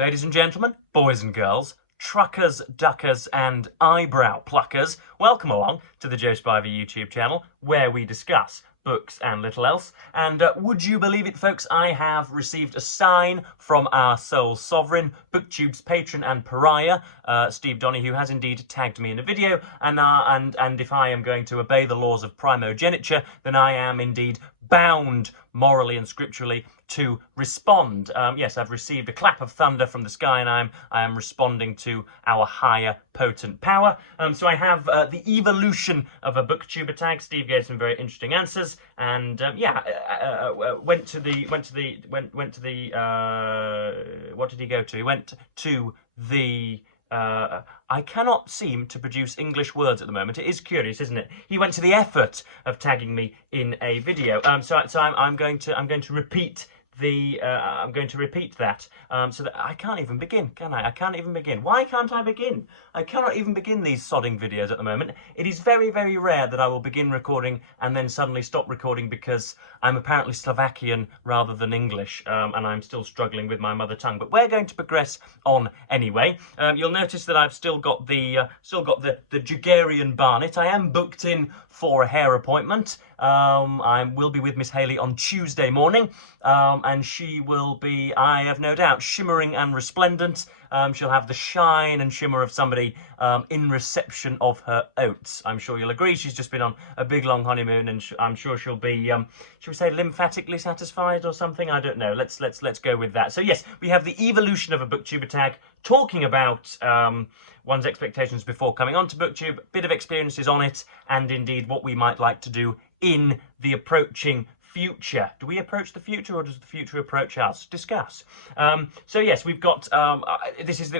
Ladies and gentlemen, boys and girls, truckers, duckers and eyebrow pluckers, welcome along to the Joe Spiver YouTube channel where we discuss books and little else. And would you believe it, folks, I have received a sign from our sole sovereign, Booktube's patron and pariah, Steve Donahue, has indeed tagged me in a video, and if I am going to obey the laws of primogeniture, then I am indeed bound morally and scripturally to respond. Yes, I've received a clap of thunder from the sky, and I am responding to our higher potent power. So I have the evolution of a Booktuber tag. Steve gave some very interesting answers, and went to the what did he go to? He went to the I cannot seem to produce English words at the moment. It is curious, isn't it? He went to the effort of tagging me in a video. So I'm going to repeat the I'm going to repeat that so that I can't even begin, can I? I can't even begin. Why can't I begin? I cannot even begin these sodding videos at the moment. It is very, very rare that I will begin recording and then suddenly stop recording because I'm apparently Slovakian rather than English, and I'm still struggling with my mother tongue. But we're going to progress on anyway. You'll notice that I've still got the Jugarian barnet. I am booked in for a hair appointment. I will be with Miss Haley on Tuesday morning, and she will be, I have no doubt, shimmering and resplendent. She'll have the shine and shimmer of somebody in reception of her oats. I'm sure you'll agree. She's just been on a big long honeymoon, and I'm sure she'll be, should we say, lymphatically satisfied or something? I don't know. Let's go with that. So yes, we have the evolution of a Booktuber tag, talking about one's expectations before coming onto Booktube, bit of experiences on it, and indeed what we might like to do in the approaching future. Do we approach the future, or does the future approach us? Discuss. So yes, we've got, this is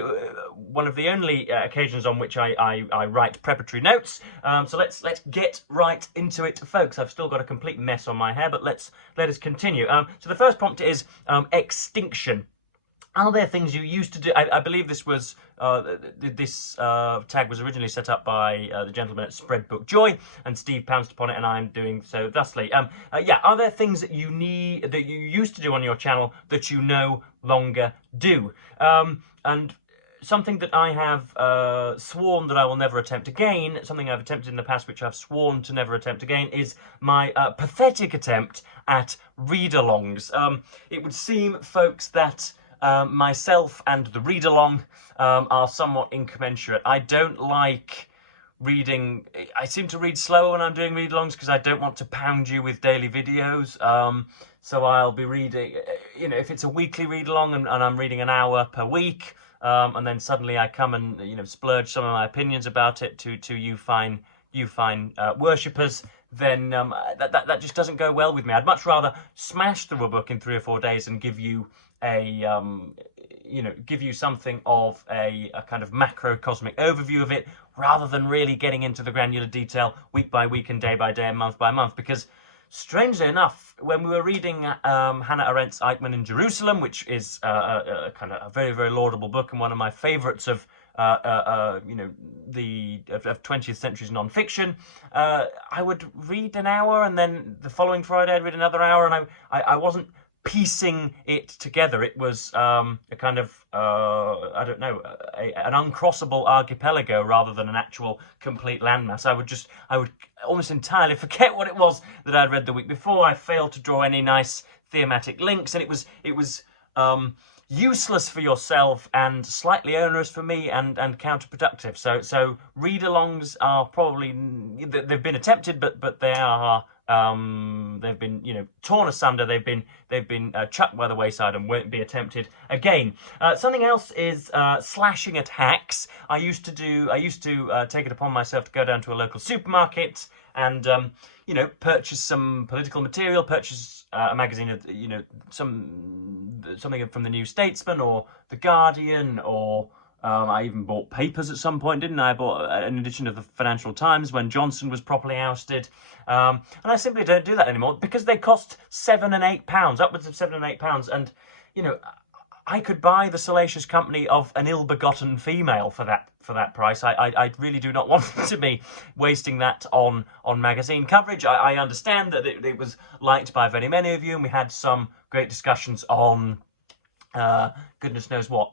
one of the only occasions on which I write preparatory notes. So let's get right into it, folks. I've still got a complete mess on my hair, but let us continue. So the first prompt is extinction. Are there things you used to do? I believe this was this tag was originally set up by the gentleman at Spread Book Joy, and Steve pounced upon it, and I'm doing so thusly. Yeah, are there things that you used to do on your channel that you no longer do? And something that I have sworn that I will never attempt again, something I've attempted in the past which I've sworn to never attempt again, is my pathetic attempt at read-alongs. It would seem, folks, that myself and the read-along are somewhat incommensurate. I don't like reading. I seem to read slower when I'm doing read-alongs because I don't want to pound you with daily videos. So I'll be reading, you know, if it's a weekly read-along and I'm reading an hour per week, and then suddenly I come and, you know, splurge some of my opinions about it to you fine worshippers, then that just doesn't go well with me. I'd much rather smash through a book in 3 or 4 days and give you give you something of a kind of macrocosmic overview of it, rather than really getting into the granular detail week by week and day by day and month by month. Because strangely enough, when we were reading Hannah Arendt's Eichmann in Jerusalem, which is a kind of a very, very laudable book and one of my favourites of the 20th century's non-fiction, I would read an hour, and then the following Friday I'd read another hour, and I wasn't piecing it together. It was a kind of I don't know, an uncrossable archipelago rather than an actual complete landmass. I would almost entirely forget what it was that I'd read the week before. I failed to draw any nice thematic links, and it was useless for yourself and slightly onerous for me and counterproductive. So read-alongs are probably, they've been attempted, but they are they've been, you know, torn asunder. They've been chucked by the wayside and won't be attempted again. Something else is slashing at hacks. I used to take it upon myself to go down to a local supermarket and you know, purchase some political material, purchase a magazine of, you know, something from the New Statesman or the Guardian, or I even bought papers at some point, didn't I? I bought an edition of the Financial Times when Johnson was properly ousted. And I simply don't do that anymore because they cost £7 and £8, upwards of £7 and £8. And, you know, I could buy the salacious company of an ill-begotten female for that price. I really do not want to be wasting that on magazine coverage. I understand that it was liked by very many of you, and we had some great discussions on goodness knows what,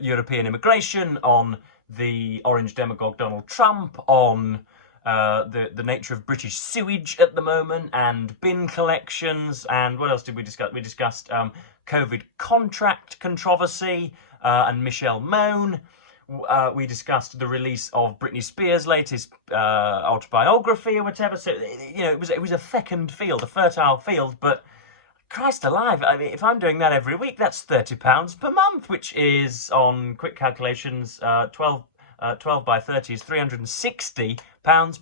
European immigration, on the orange demagogue Donald Trump, on the nature of British sewage at the moment, and bin collections, and what else did we discuss? We discussed COVID contract controversy, and Michelle Mone. We discussed the release of Britney Spears' latest autobiography or whatever. So, you know, it was a fecund field, a fertile field, but Christ alive, I mean, if I'm doing that every week, that's £30 per month, which is, on quick calculations, 12 by 30 is £360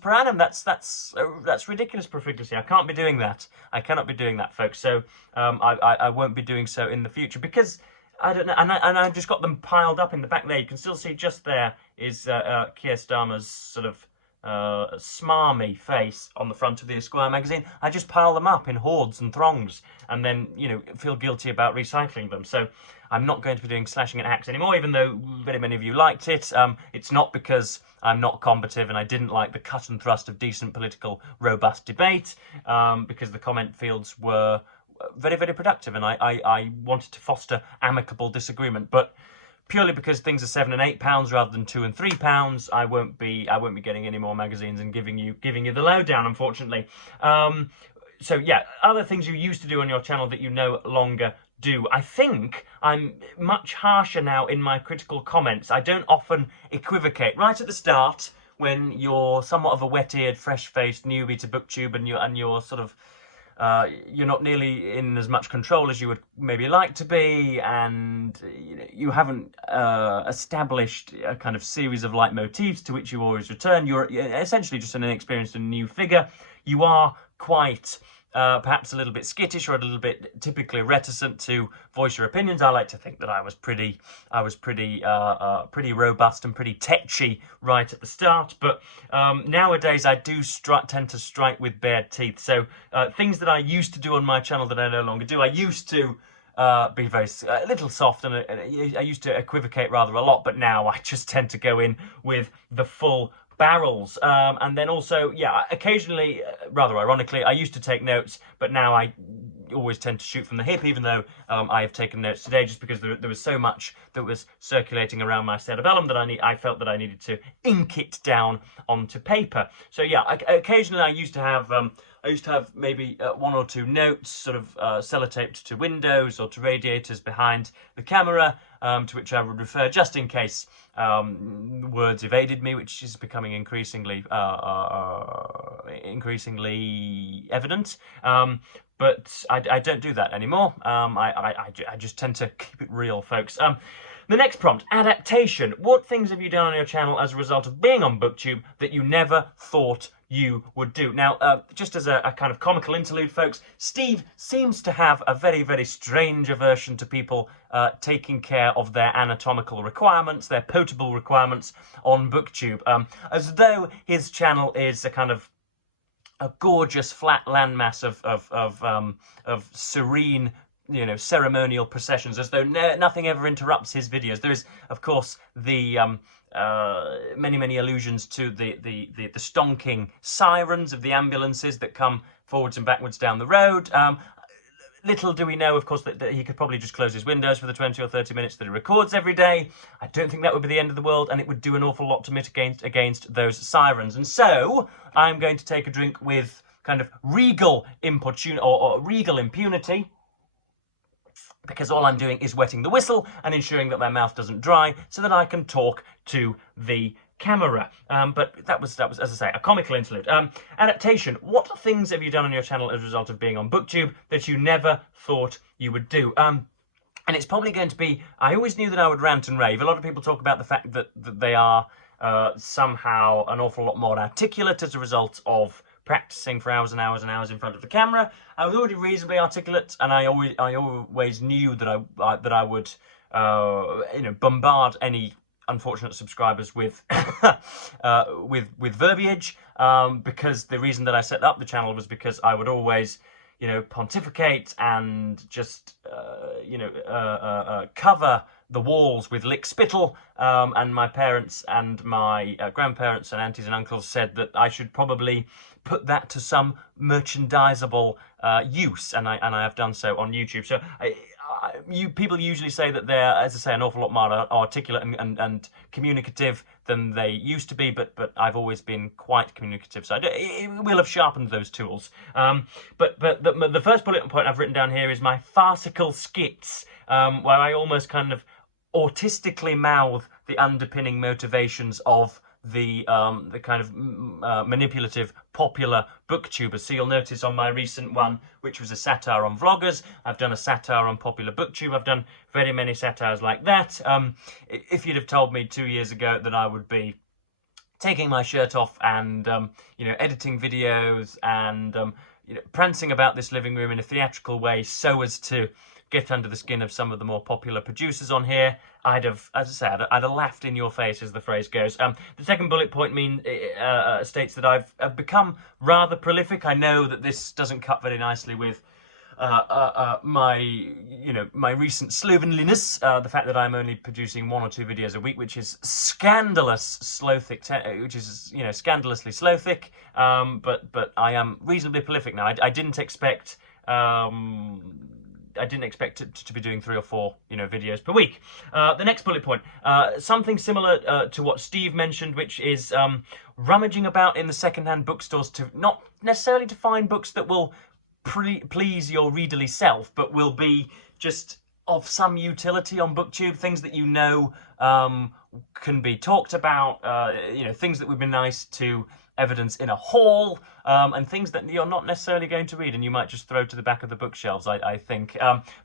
per annum. That's ridiculous profligacy. I can't be doing that. I cannot be doing that, folks. So I won't be doing so in the future, because I don't know. And I've just got them piled up in the back there. You can still see just there is Keir Starmer's sort of smarmy face on the front of the Esquire magazine. I just pile them up in hordes and throngs, and then, you know, feel guilty about recycling them. So I'm not going to be doing Slashing at Hacks anymore, even though very many of you liked it. It's not because I'm not combative and I didn't like the cut and thrust of decent political, robust debate, because the comment fields were very, very productive, and I wanted to foster amicable disagreement. But purely because things are £7 and £8 rather than £2 and £3, I won't be getting any more magazines and giving you the lowdown, unfortunately. So yeah, other things you used to do on your channel that you no longer do. I think I'm much harsher now in my critical comments. I don't often equivocate. Right at the start, when you're somewhat of a wet-eared, fresh-faced newbie to Booktube, and you're sort of you're not nearly in as much control as you would maybe like to be, and you haven't established a kind of series of leitmotifs to which you always return. You're essentially just an inexperienced and new figure. You are quite perhaps a little bit skittish, or a little bit typically reticent to voice your opinions. I like to think that I was pretty robust and pretty tetchy right at the start, but nowadays I do tend to strike with bared teeth. So things that I used to do on my channel that I no longer do. I used to be a little soft, and I used to equivocate rather a lot, but now I just tend to go in with the full barrels. And then also, yeah, occasionally, rather ironically, I used to take notes, but now I always tend to shoot from the hip, even though I have taken notes today, just because there was so much that was circulating around my cerebellum that I felt that I needed to ink it down onto paper. So yeah, occasionally I used to have maybe one or two notes sort of sellotaped to windows or to radiators behind the camera, to which I would refer just in case words evaded me, which is becoming increasingly evident. But I don't do that anymore. I just tend to keep it real, folks. The next prompt, adaptation. What things have you done on your channel as a result of being on Booktube that you never thought you would do? Now, just as a kind of comical interlude, folks, Steve seems to have a very, very strange aversion to people taking care of their anatomical requirements, their potable requirements on Booktube, as though his channel is a kind of a gorgeous flat landmass of serene, you know, ceremonial processions, as though nothing ever interrupts his videos. There is, of course, the many allusions to the stonking sirens of the ambulances that come forwards and backwards down the road. Little do we know, of course, that he could probably just close his windows for the 20 or 30 minutes that he records every day. I don't think that would be the end of the world, and it would do an awful lot to mitigate against those sirens. And so I'm going to take a drink with kind of regal or regal impunity, because all I'm doing is wetting the whistle and ensuring that my mouth doesn't dry so that I can talk to the camera. But that was, as I say, a comical interlude. Adaptation. What things have you done on your channel as a result of being on Booktube that you never thought you would do? And it's probably going to be, I always knew that I would rant and rave. A lot of people talk about the fact that they are somehow an awful lot more articulate as a result of practicing for hours and hours and hours in front of the camera. I was already reasonably articulate, and I always knew that I would bombard any unfortunate subscribers with with verbiage, because the reason that I set up the channel was because I would always, you know, pontificate and just cover the walls with lick spittle, and my parents and my grandparents and aunties and uncles said that I should probably put that to some merchandisable use, and I have done so on YouTube. So people usually say that they're, as I say, an awful lot more articulate and communicative than they used to be, but I've always been quite communicative, so it will have sharpened those tools. But the first bullet point I've written down here is my farcical skits, where I almost kind of autistically mouth the underpinning motivations of the kind of manipulative, popular booktubers. So you'll notice on my recent one, which was a satire on vloggers, I've done a satire on popular booktube. I've done very many satires like that. If you'd have told me 2 years ago that I would be taking my shirt off and editing videos and prancing about this living room in a theatrical way so as to get under the skin of some of the more popular producers on here, I'd have, as I said, I'd have laughed in your face, as the phrase goes. The second bullet point states that I've become rather prolific. I know that this doesn't cut very nicely with my recent slovenliness, the fact that I'm only producing 1 or 2 videos a week, which is scandalously slothic. But I am reasonably prolific now. I didn't expect it to be doing 3 or 4, videos per week. The next bullet point, something similar to what Steve mentioned, which is rummaging about in the second-hand bookstores to not necessarily to find books that will please your readerly self, but will be just of some utility on Booktube, things that can be talked about, things that would be nice to evidence in a haul, and things that you're not necessarily going to read and you might just throw to the back of the bookshelves, I think.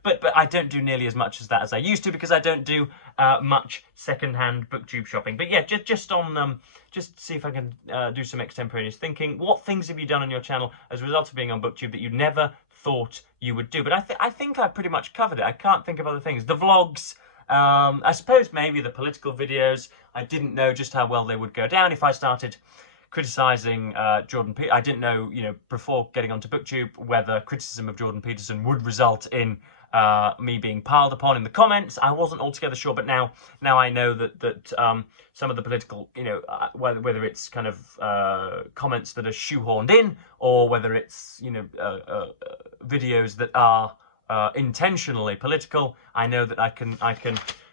But I don't do nearly as much as that as I used to, because I don't do much second-hand booktube shopping. But yeah, just see if I can do some extemporaneous thinking. What things have you done on your channel as a result of being on Booktube that you never thought you would do? But I think I've pretty much covered it. I can't think of other things. The vlogs, I suppose maybe the political videos, I didn't know just how well they would go down if I started criticising Jordan Peterson. I didn't know, before getting onto Booktube, whether criticism of Jordan Peterson would result in me being piled upon in the comments. I wasn't altogether sure, but now I know that some of the political, whether it's kind of comments that are shoehorned in, or whether it's videos that are intentionally political, I know that I can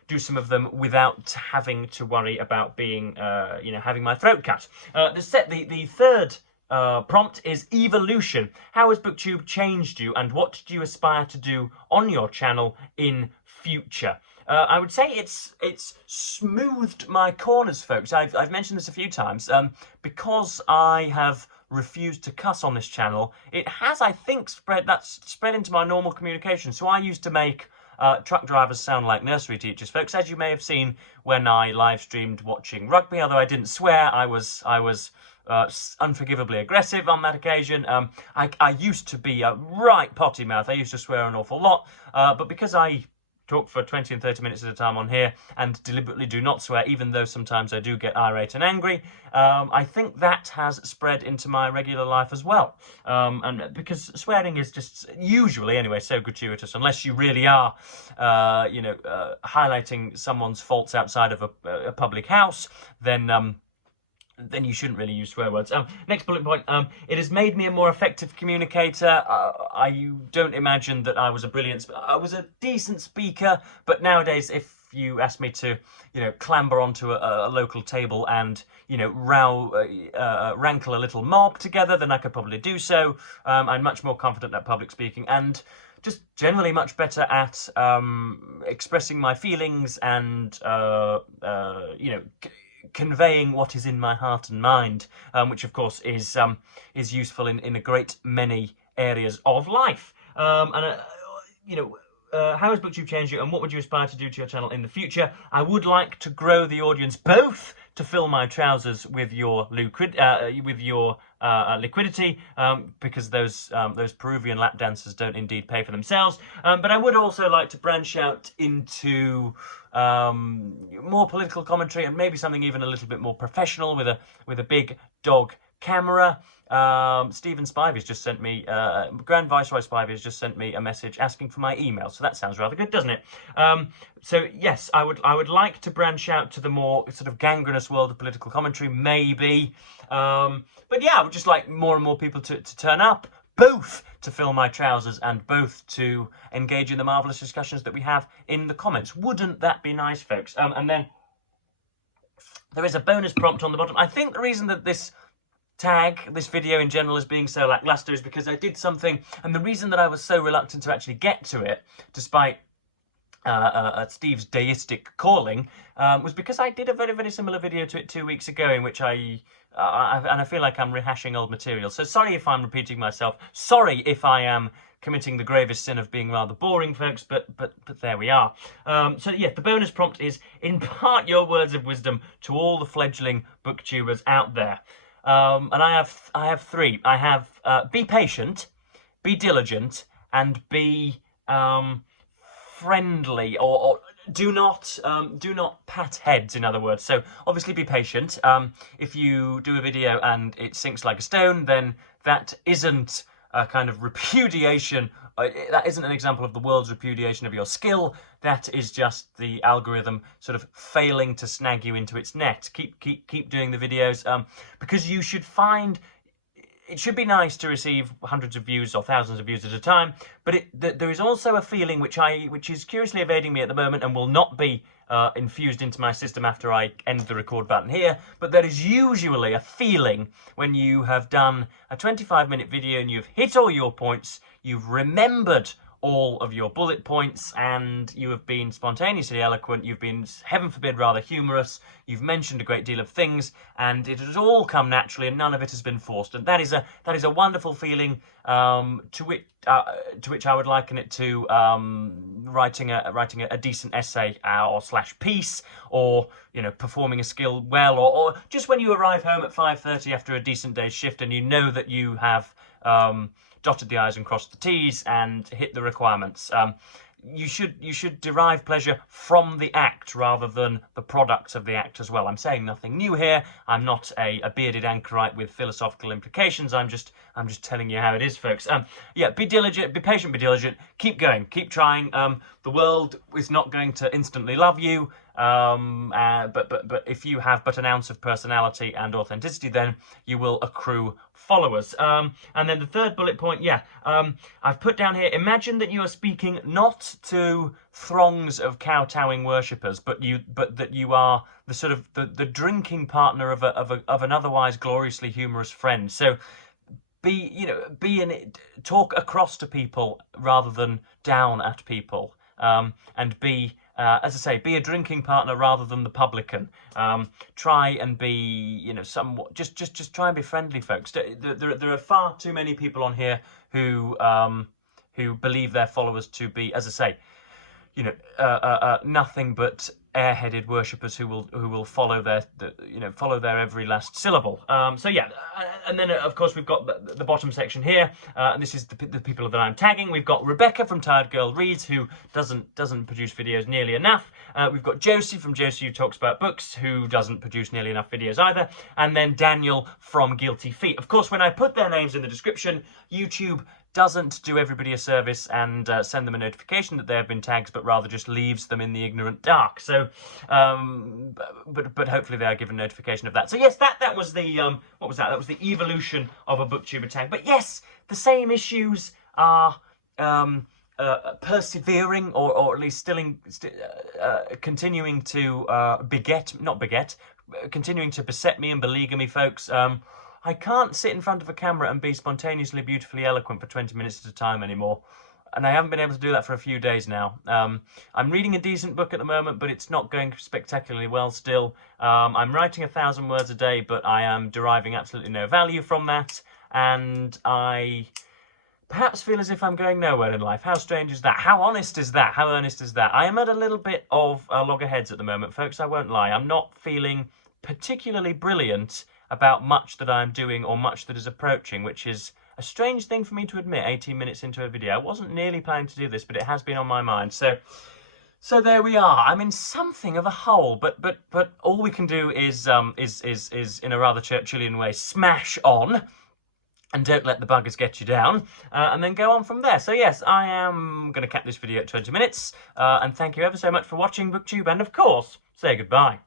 do some of them without having to worry about being, having my throat cut. The third prompt is evolution. How has Booktube changed you, and what do you aspire to do on your channel in future? I would say it's smoothed my corners, folks. I've mentioned this a few times. Because I have refused to cuss on this channel, it has, I think, spread into my normal communication. So I used to make truck drivers sound like nursery teachers, folks. As you may have seen when I live streamed watching rugby, although I didn't swear, I was unforgivably aggressive on that occasion. I used to be a right potty mouth. I used to swear an awful lot, but because I talk for 20 and 30 minutes at a time on here and deliberately do not swear, even though sometimes I do get irate and angry, I think that has spread into my regular life as well. And because swearing is just usually, anyway, so gratuitous, unless you really are, highlighting someone's faults outside of a public house, then you shouldn't really use swear words. Next bullet point, it has made me a more effective communicator. I don't imagine that I was I was a decent speaker, but nowadays if you ask me to, clamber onto a local table and, rankle a little mob together, then I could probably do so. I'm much more confident at public speaking and just generally much better at expressing my feelings and, conveying what is in my heart and mind, which of course is useful in a great many areas of life. How has Booktube changed you, and what would you aspire to do to your channel in the future? I would like to grow the audience, both to fill my trousers with your liquidity, because those Peruvian lap dancers don't indeed pay for themselves. But I would also like to branch out into more political commentary and maybe something even a little bit more professional with a big dog camera. Stephen Spivey's just sent me, Grand Viceroy Spivey has just sent me a message asking for my email, so that sounds rather good, doesn't it? So yes, I would like to branch out to the more sort of gangrenous world of political commentary, maybe. But yeah, I would just like more and more people to turn up, both to fill my trousers and both to engage in the marvellous discussions that we have in the comments. Wouldn't that be nice, folks? And then there is a bonus prompt on the bottom. I think the reason that this video in general is being so lackluster is because I did something, and the reason that I was so reluctant to actually get to it, despite Steve's deistic calling, was because I did a very, very similar video to it 2 weeks ago, in which and I feel like I'm rehashing old material. So sorry if I'm repeating myself. Sorry if I am committing the gravest sin of being rather boring, folks, but there we are. So yeah, the bonus prompt is: impart your words of wisdom to all the fledgling booktubers out there. And I have three. I have be patient, be diligent, and be friendly, or do not pat heads, in other words. So obviously be patient. If you do a video and it sinks like a stone, then that isn't a kind of repudiation. That isn't an example of the world's repudiation of your skill. That is just the algorithm sort of failing to snag you into its net. Keep doing the videos, because you should find. It should be nice to receive hundreds of views or thousands of views at a time, but there is also a feeling which is curiously evading me at the moment and will not be infused into my system after I end the record button here. But there is usually a feeling when you have done a 25-minute video and you've hit all your points, you've remembered all of your bullet points, and you have been spontaneously eloquent, you've been, heaven forbid, rather humorous, you've mentioned a great deal of things, and it has all come naturally and none of it has been forced. And that is a wonderful feeling, to which I would liken it to writing a decent essay or / piece, or performing a skill well, or just when you arrive home at 5:30 after a decent day's shift and you know that you have dotted the I's and crossed the T's and hit the requirements. You should derive pleasure from the act rather than the products of the act as well. I'm saying nothing new here. I'm not a bearded anchorite with philosophical implications. I'm just telling you how it is, folks. Yeah, be diligent, be patient, be diligent. Keep going, keep trying. The world is not going to instantly love you. But if you have but an ounce of personality and authenticity, then you will accrue followers. And then the third bullet point, I've put down here: imagine that you are speaking not to throngs of kowtowing worshippers, but that you are the sort of the drinking partner of an otherwise gloriously humorous friend. So talk across to people rather than down at people, and be, as I say, be a drinking partner rather than the publican. Try and be, somewhat, just try and be friendly, folks. There are far too many people on here who believe their followers to be, as I say, nothing but airheaded worshippers who will follow their every last syllable. So yeah, and then of course we've got the bottom section here, and this is the people that I'm tagging. We've got Rebecca from Tired Girl Reads, who doesn't produce videos nearly enough. We've got Josie from Josie Who Talks About Books, who doesn't produce nearly enough videos either, and then Daniel from Guilty Feet. Of course, when I put their names in the description, YouTube doesn't do everybody a service and send them a notification that they have been tagged, but rather just leaves them in the ignorant dark. So, but hopefully they are given notification of that. So yes, that was the what was that? That was the evolution of a Booktuber tag. But yes, the same issues are persevering, or at least continuing to continuing to beset me and beleaguer me, folks. I can't sit in front of a camera and be spontaneously beautifully eloquent for 20 minutes at a time anymore. And I haven't been able to do that for a few days now. I'm reading a decent book at the moment, but it's not going spectacularly well still. I'm writing 1,000 words a day, but I am deriving absolutely no value from that. And I perhaps feel as if I'm going nowhere in life. How strange is that? How honest is that? How earnest is that? I am at a little bit of loggerheads at the moment, folks. I won't lie. I'm not feeling particularly brilliant about much that I'm doing or much that is approaching, which is a strange thing for me to admit 18 minutes into a video. I wasn't nearly planning to do this, but it has been on my mind. So there we are. I'm in something of a hole, but all we can do is in a rather Churchillian way, smash on and don't let the buggers get you down, and then go on from there. So yes, I am going to cap this video at 20 minutes, and thank you ever so much for watching, Booktube, and of course, say goodbye.